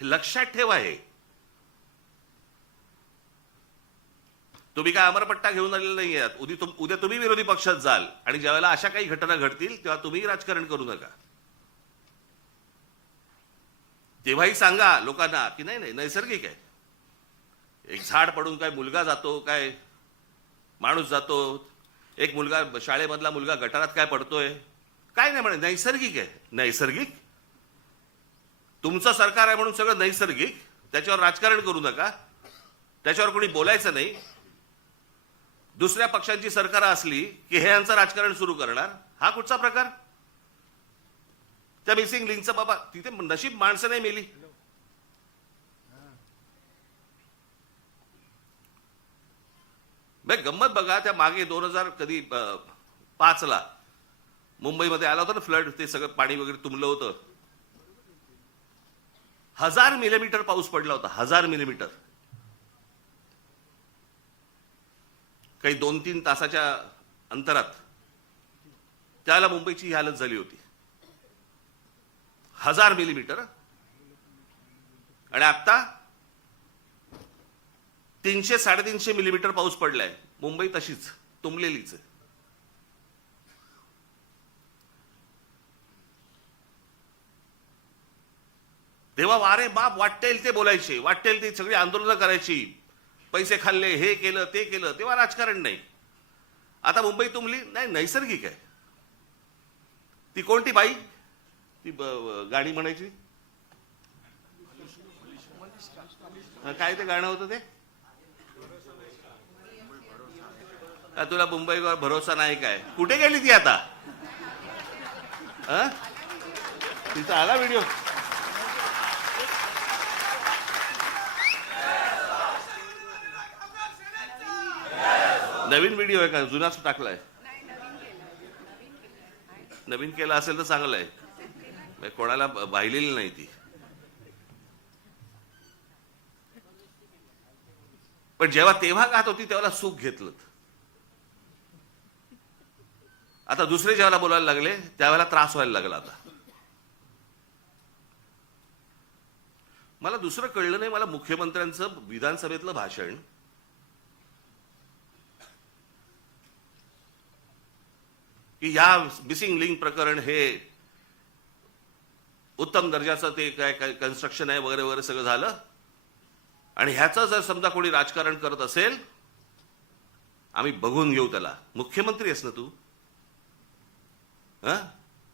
हे लक्षात ठेवा. हे तुम्ही काय अमरपट्टा घेऊन आलेला नाही आहात. उद्या तुम्ही विरोधी पक्षात जाल आणि ज्यावेळेला अशा काही घटना घडतील तेव्हा तुम्ही राजकारण करू नका. तेव्हाही सांगा लोकांना की नाही नाही नैसर्गिक आहे. एक झाड पडून काय मुलगा जातो, काय माणूस जातो, एक मुलगा शाळेमधला मुलगा गटारात काय पडतोय, काय नाही म्हणे नैसर्गिक आहे. नैसर्गिक तुमचं सरकार आहे म्हणून सगळं नैसर्गिक, त्याच्यावर राजकारण करू नका, त्याच्यावर कोणी बोलायचं नाही. दुसऱ्या पक्षांची सरकार असली की हे यांचं राजकारण सुरू करणार. हा कुठचा प्रकार? त्या मिसिंग लिंकचं बाबा तिथे नशीब माणसं नाही मेली. गंमत बघा, त्या मागे 2005 मुंबईमध्ये आला होता ना फ्लड, ते सगळं पाणी वगैरे तुंबलं होतं. 1000 मिलीमीटर पाऊस पडला होता. 1000 मिलीमीटर. काही 2-3 तासाच्या अंतरात त्याला मुंबईची ही हालत झाली होती. 1000 मिलीमीटर. आणि आता 300-350 मिलीमीटर पाऊस पडलाय. मुंबई तशीच तुंबलेलीच आहे. तेव्हा वारे बाप वाटेल ते बोलायचे, वाटेल ते सगळी आंदोलनं करायची, पैसे खाल्ले, हे केलं ते केलं, तेव्हा राजकारण नाही. आता मुंबई तुंबली नाही, नैसर्गिक आहे. ती कोणती बाई ती गाणी म्हणायची, काय ते गाणं होतं ते, तुला मुंबईवर भरोसा नाही काय, कुठे गेली ती आता? तिचा आला व्हिडिओ. नवीन व्हिडिओ आहे का जुनाच टाकलाय? नवीन केला असेल तर चांगलं आहे. कोणाला पाहिलेली नाही ती. पण तेव्हा गात होती तेव्हा सुख घेतलं. आता दुसरे जेव्हा बोलायला लागले त्यावेळेला त्रास व्हायला लागला. आता मला दुसरं कळलं नाही. मला मुख्यमंत्र्यांचं विधानसभेतलं भाषण की या मिसिंग लिंक प्रकरण हे उत्तम दर्जाचं ते काय कन्स्ट्रक्शन आहे वगैरे वगैरे सगळं झालं, आणि ह्याचं जर समजा कोणी राजकारण करत असेल आम्ही बघून घेऊ त्याला. मुख्यमंत्री आहेस ना तू,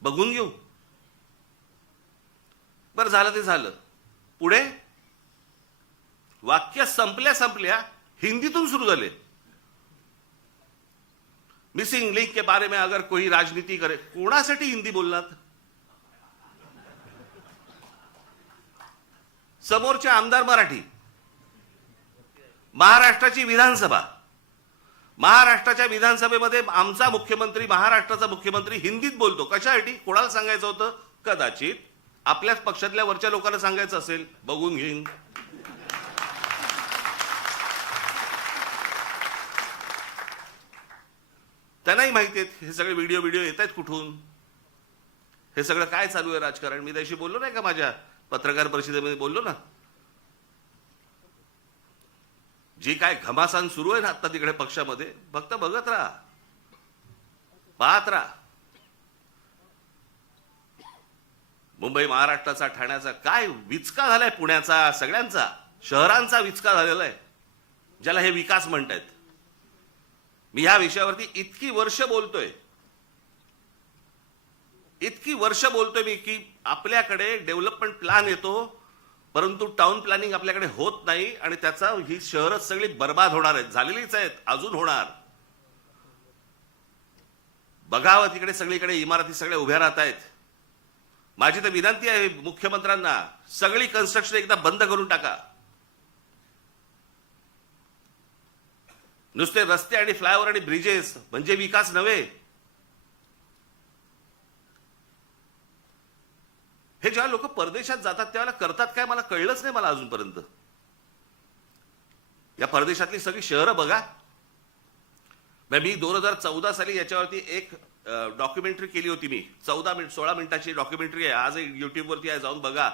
बघून घेऊ. बरं झालं ते झालं. पुढे वाक्य संपल्या हिंदीतून सुरू झाले. मिसिंग लिंक के बारे में अगर कोई राजनीति करे, कोणासाठी हिंदी बोललात? समोरचे आमदार मराठी, महाराष्ट्राची विधानसभा, महाराष्ट्राच्या विधानसभेमध्ये आमचा मुख्यमंत्री, महाराष्ट्राचा मुख्यमंत्री हिंदीत बोलतो. कशासाठी? कोणाला सांगायचं होतं? कदाचित आपल्याच पक्षातल्या वरच्या लोकांना सांगायचं असेल, बघून घेईन. त्यांनाही माहिती आहेत हे सगळे व्हिडिओ येत आहेत कुठून, हे सगळं काय चालू आहे राजकारण. मी त्याशी बोललो नाही का, माझ्या पत्रकार परिषदेमध्ये बोललो ना. जी काय घमासान सुरू आहे ना आता तिकडे पक्षामध्ये, फक्त बघत राहा, पाहत राहा. मुंबई महाराष्ट्राचा, ठाण्याचा काय विचका झालाय, पुण्याचा, सगळ्यांचा शहरांचा विचका झालेला आहे, ज्याला हे विकास म्हणतायत. मी ह्या विषयावरती इतकी वर्ष बोलतोय मी की आपल्याकडे डेव्हलपमेंट प्लॅन येतो परंतु टाउन प्लॅनिंग आपल्याकडे होत नाही, आणि त्याचा ही शहरच सगळी बर्बाद होणार आहेत, झालेलीच आहेत, अजून होणार. बघावं तिकडे सगळीकडे इमारती सगळ्या उभ्या राहत आहेत. माझी तर विनंती आहे मुख्यमंत्र्यांना, सगळी कन्स्ट्रक्शन एकदा बंद करून टाका. नुसते रस्ते आणि फ्लायओव्हर आणि ब्रिजेस म्हणजे विकास नव्हे. हे जेव्हा लोक परदेशात जातात त्यावेळेला करतात काय मला कळलंच नाही. मला अजूनपर्यंत या परदेशातली सगळी शहरं बघा. मी 2014 साली याच्यावरती एक डॉक्युमेंटरी केली होती. मी 16 मिनिटाची डॉक्युमेंटरी आहे, आज युट्यूबवरती आहे, जाऊन बघा.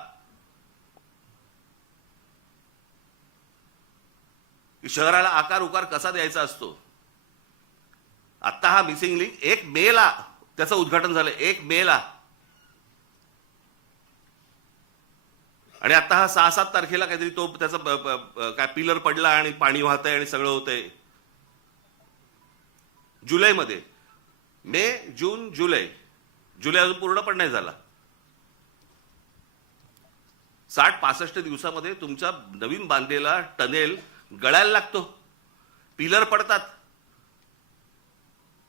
की शहराला आकार उकार कसा द्यायचा असतो. आता हा मिसिंग लिंक 1 मेला त्याचं उद्घाटन झालं, 1 मेला. आणि आता हा 6-7 तारखेला काहीतरी तो त्याचा काय पिलर पडला आणि पाणी वाहतंय आणि सगळं होतंय. जुलैमध्ये, मे, जून, जुलै अजून पूर्ण पण नाही झाला. 60-65 दिवसामध्ये तुमचा नवीन बांधलेला टनेल गळायला लागतो, पिलर पडतात.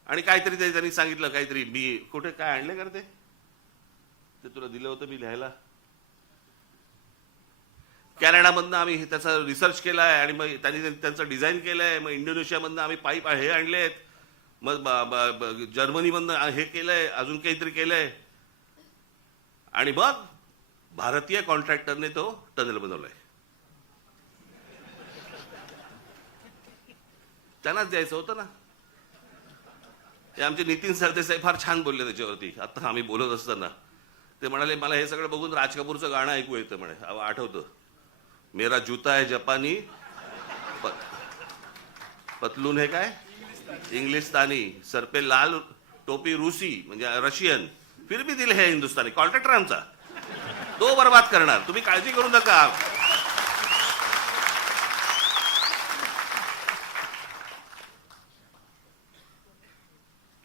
आणि काहीतरी त्यांनी सांगितलं, काहीतरी मी कुठे काय आणले करते ते तुला दिलं होतं मी लिहायला. कॅनडामधनं आम्ही त्याचा रिसर्च केलाय आणि मग त्यांनी त्यांचं डिझाईन केलंय. मग इंडोनेशियामधनं आम्ही पाईप हे आणलेत, मग जर्मनीमधनं हे केलंय, अजून काहीतरी केलंय. आणि मग भारतीय कॉन्ट्रॅक्टरने तो टनेल बनवलाय. त्यांनाच द्यायचं होतं ना. ते आमचे नितीन सरदेसाई फार छान बोलले त्याच्यावरती. आता आम्ही बोलत असताना ते म्हणाले, मला हे सगळं बघून राज कपूरचं गाणं ऐकू येतं म्हणे. आठवतं, मेरा जूता है जपानी, पतलून हे काय इंग्लिशतानी, सर पे लाल टोपी रूसी म्हणजे रशियन, फिर भी दिल है हिंदुस्तानी. कॉन्ट्रॅक्टर आमचा तो बर्बाद करणार, तुम्ही काळजी करू नका.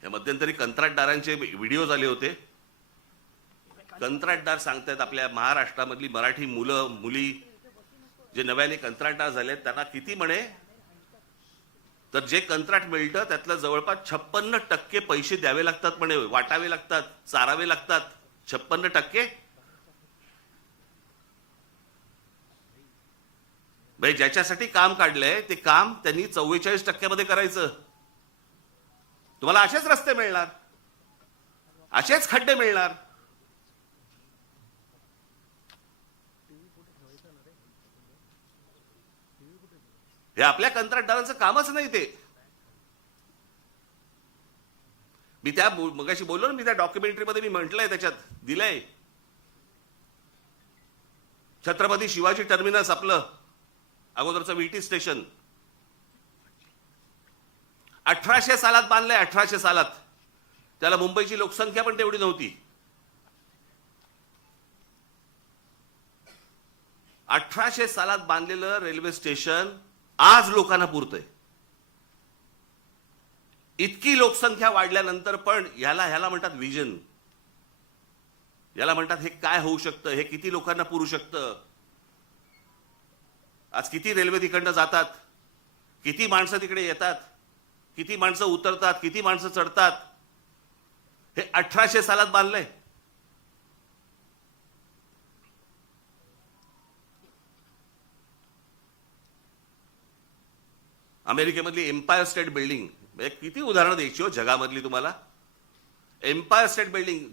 या मध्यंतरी कंत्राटदारांचे व्हिडिओज आले होते. कंत्राटदार सांगतायत आपल्या महाराष्ट्रामधली मराठी मुलं मुली जे नव्याने कंत्राटदार झाले त्यांना किती म्हणे, तर जे कंत्राट मिळतं त्यातलं जवळपास 56% पैसे द्यावे लागतात म्हणे, वाटावे लागतात, चारावे लागतात. 56%. भाई ज्याच्यासाठी काम काढलंय ते काम त्यांनी 44% मध्ये करायचं. तुम्हाला असेच रस्ते मिळणार, असेच खड्डे मिळणार. हे आपल्या कंत्राटदारांचं कामच नाही. ते मी त्या मगाशी बोललो ना, मी त्या डॉक्युमेंटरीमध्ये मी म्हटलंय, त्याच्यात दिलंय. छत्रपती शिवाजी टर्मिनस आपलं अगोदरचं VT स्टेशन 1800 सालात बांधलंय. 1800 सालात. त्याला मुंबईची लोकसंख्या पण तेवढी नव्हती. 1800 सालात बांधलेलं रेल्वे स्टेशन आज लोकांना पुरतंय. इतकी लोकसंख्या वाढल्यानंतर पण ह्याला म्हणतात विजन. याला म्हणतात हे काय होऊ शकतं, हे किती लोकांना पुरू शकतं. आज किती रेल्वे तिकडनं जातात, किती माणसं तिकडे येतात, किती माणसं उतरतात, किती माणसं चढतात. हे 1800 सालात बांधलंय. अमेरिकेमधली एम्पायर स्टेट बिल्डिंग, किती उदाहरणं द्यायची हो जगामधली तुम्हाला. Empire state building